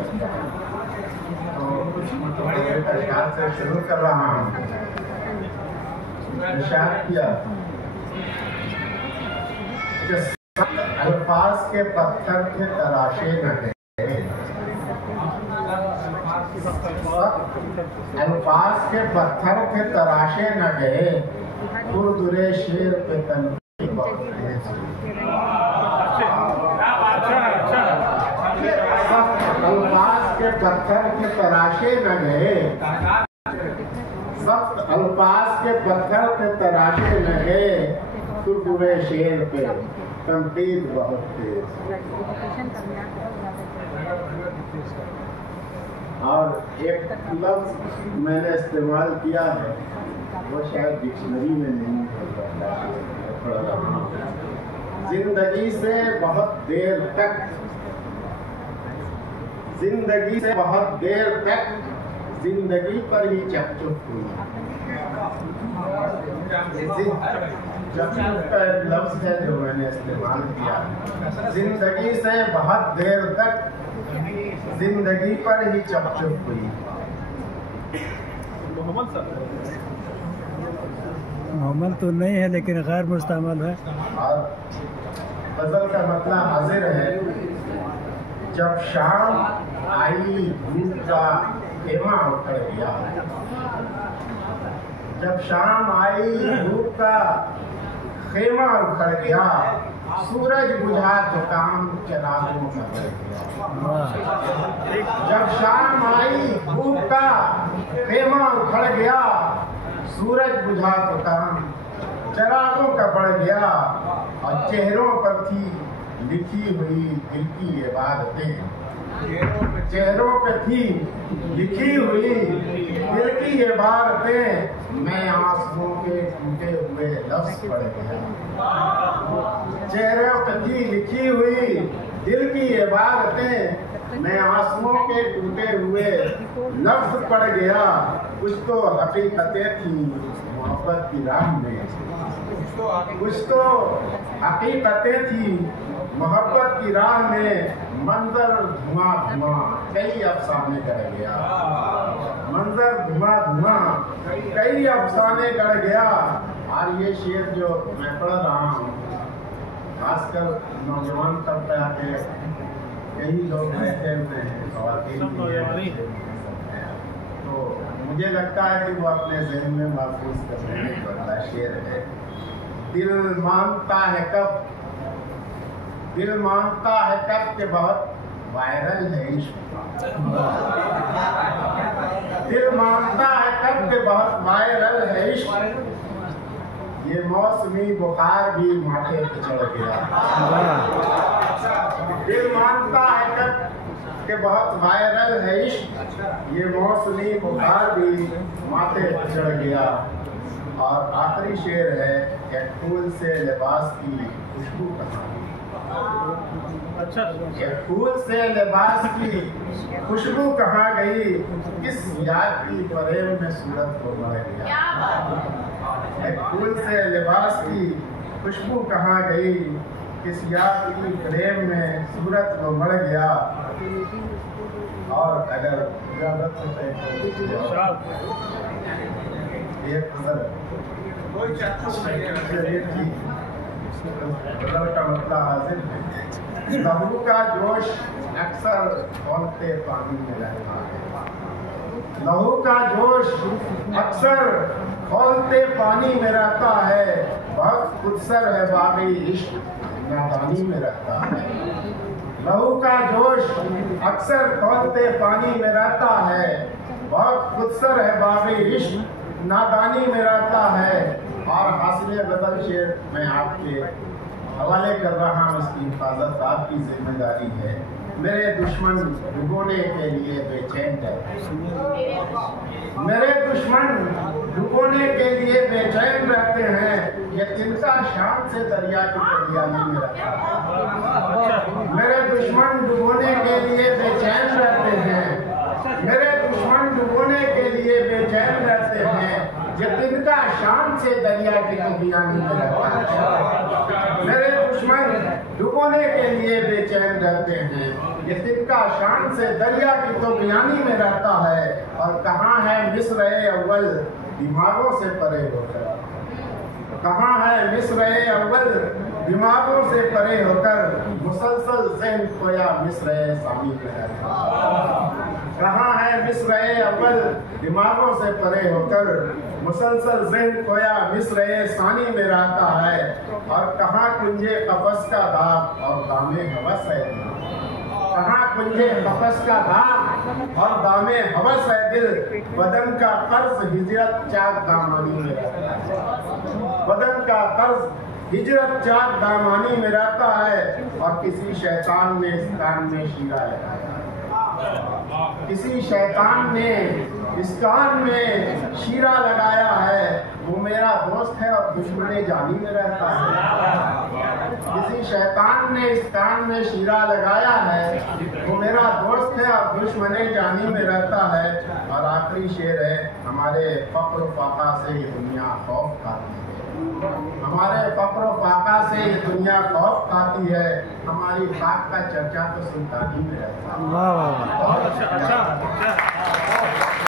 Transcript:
तो कुछ इरशाद से शुरू कर रहा हूँ। इरशाद किया कि अल्फाज के पत्थर के तराशे न गए, अल्फाज के पत्थर के तराशे न गए, खुरदुरे शेर पे तनकीद अल्फाज के पत्थर के तराशे न गए, सख्त अल्फाज के पत्थर के तराशे न गए, खुरदुरे शेर पे तनकीद बहुत तेज। और एक लफ्ज मैंने इस्तेमाल किया है, वो शायद डिक्शनरी में नहीं है। जिंदगी से बहुत देर तक, जिंदगी से बहुत देर तक जिंदगी पर ही चपचुप हुई। चपचुप का एक लफ्ज है जो मैंने इस्तेमाल किया। जिंदगी से बहुत देर तक जिंदगी पर ही चपचुप हुई। मोहम्मद तो नहीं है लेकिन गैर मुस्तमल है। और गजल का मतलब हाजिर है। जब शाम आई धूप का खेमा उखड़ गया, जब शाम आई धूप का खेमा उखड़ गया, सूरज बुझा तो काम चरागों का बढ़ गया। जब शाम आई धूप का खेमा उखड़ गया, सूरज बुझा तो काम चरागों का बढ़ गया। और चेहरों पर थी लिखी हुई दिल की ये बातें, चेहरों पे थी लिखी हुई दिल की ये बातें, मैं आंसुओं के टूटे हुए लफ्ज पढ़ गया। चेहरों पे थी लिखी हुई दिल की ये बातें, मैं आंसुओं के टूटे हुए लफ्ज पढ़ गया। कुछ तो हकीकतें थी मोहब्बत की राह में, कुछ तो हकीकतें थी मोहब्बत की राह में। मंजर धुआं धुआं कई अफसाने गढ़ गया, मंजर धुआं धुआं कई अफसाने गढ़ गया। और ये शेर जो मैं पढ़ रहा हूँ, खासकर नौजवान तबका के कई लोग बैठे हुए हैं, तो मुझे लगता है कि वो अपने ज़हन में महफूज करने वाला शेर है। दिल मांगता है कब, दिल मांगता है कब के बहुत वायरल है इश्क। दिल मांगता है कब के बहुत वायरल है इश्क, ये मौसमी बुखार भी माथे पे चढ़ गया। दिल मांगता है कब के बहुत वायरल है इश्क, ये मौसमी बुखार भी माथे पे चढ़ गया। और आखिरी शेर है, एक फूल से लिबास की खुशबू कहाँ, एक फूल से लिबास की खुशबू कहाँ गई, किस याद की फरेब में सूरत को मर गया। एक फूल से लिबास की खुशबू कहाँ गई, किस याद की फरेब में सूरत को मर गया। और अगर का मतलब हाजिर है। लहू का जोश अक्सर खौलते पानी में रहता है, लहू का जोश अक्सर खौलते पानी में रहता है। बहुत खुदसर है बागी इश्क नादानी में रहता है। लहू का जोश अक्सर खौलते पानी में रहता है, बहुत खुदसर है बागी इश्क नादानी में रहता है। और हासिल बदल शेर मैं आपके हवाले कर रहा हूँ, इसकी हिफाजत आपकी जिम्मेदारी है। मेरे दुश्मन डुबोने के लिए बेचैन है, मेरे दुश्मन डुबोने के लिए बेचैन रहते हैं। ये तिनका शाम से दरिया की तरियानी में रहता है। मेरे दुश्मन डुबोने के लिए बेचैन रहते हैं, मेरे दुश्मन डुबोने के लिए बेचैन रहते हैं। ये तिनका शाम से दरिया की तरियानी में रहता है। मेरे दुश्मन डुबोने के लिए बेचैन रहते हैं, ये तिनका शान से दरिया की तो बयानी में रहता है, और कहाँ है मिस्र अव्वल दिमागों से परे होकर। कहाँ है मिस्र अव्वल दिमागों से परे होकर, मुसलसल ज़हन खोया मिस्र सानी में रहता है। कहाँ है मिस्र अव्वल दिमागों से परे होकर, मुसलसल ज़हन खोया मिस्र सानी में रहता है। और कहाँ कुंजे कफस का दाग और दामे हवस है, कहाँ कुंजे कफस का दाग और दामे हवस है दिल, बदन का कर्ज हिजरत चाक दामानी में रहता है। बदन का कर्ज हिजरत चाक दामानी में रहता है, और किसी शैतान ने इस कान में शीरा लगाया, किसी शैतान ने इस कान में शीरा लगाया है। वो मेरा दोस्त है और दुश्मन जानी में रहता है। किसी शैतान ने इस कान में शीरा लगाया है, वो मेरा दोस्त है और दुश्मन जानी में रहता है। और आखिरी शेर है, हमारे फक्र फाका से ये दुनिया खौफ खाती है, हमारे फक्र फाका से ये दुनिया खौफ खाती है। हमारी खाक का चर्चा तो सुल्तानी में रहता है। वाह वाह वाह। बहुत अच्छा।